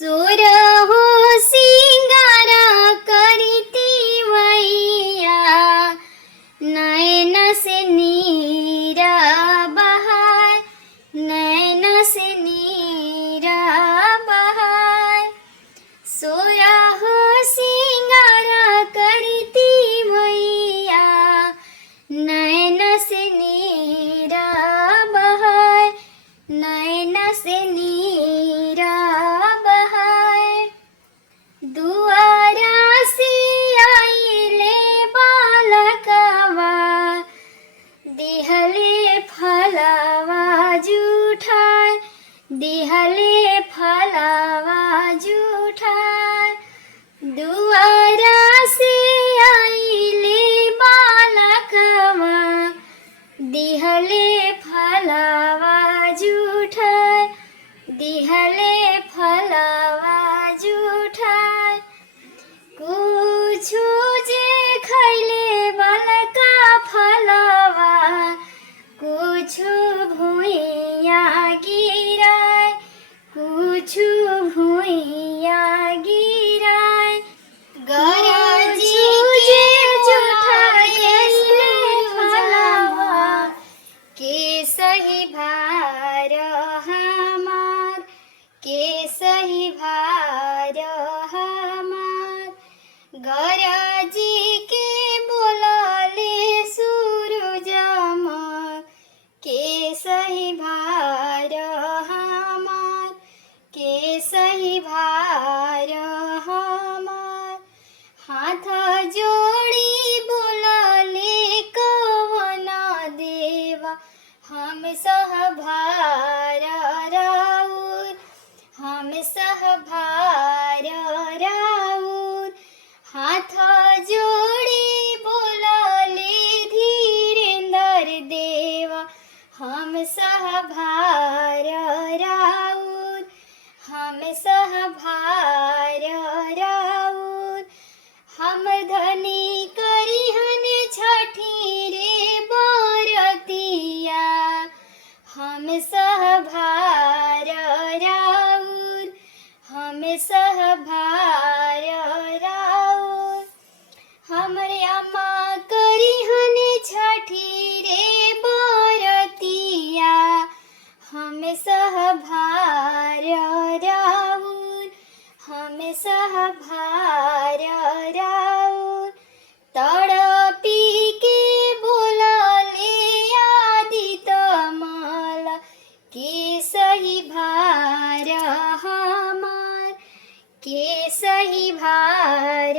सोरहो सिंगारा करिती मैया, नैन से नीरा बहाय, नैन से नीरा बहाय। सोरहो सिंगारा करिती मैया, नैन से नीरा बहाय, नैन से नीरा बहाय। दुआरा से आइले बालकवा, दिहले फलवा जूठाय, दिहले फलवा जूठाय। दुआरा से आइले बालकवा, दिहले फलवा जूठाय, दिहले फलवा जूठाय। कुछु जे खैले बालका फलवा, कुछु भुइया गिराय, कुछु भुइया गिराय। गरजी के जुठाइले फलवा, के सही भार हमार, के सही भार हमार। गरजी के बोलले सूरज मार, के सही भार हमार, के सही भार हमार। हाथ जोड़ी बोलले कवन देवा, हम सह भार राउर, हम सह भार राउर। हाथ जोड़ी बोलले धीरेंद्र देवा, हम सह भार राउर, हम सह भार राउर। हम धनी करिहन छठी रे बरतिया, हम सह भार राउर, हम सह भार राउर। हमरे अम्मा करिहन छठी रे बरतिया, हम सह भार राउर, हम सह भार राउर। तड़पी के बोलले आदित माला, के सही भार हमार, के सही भार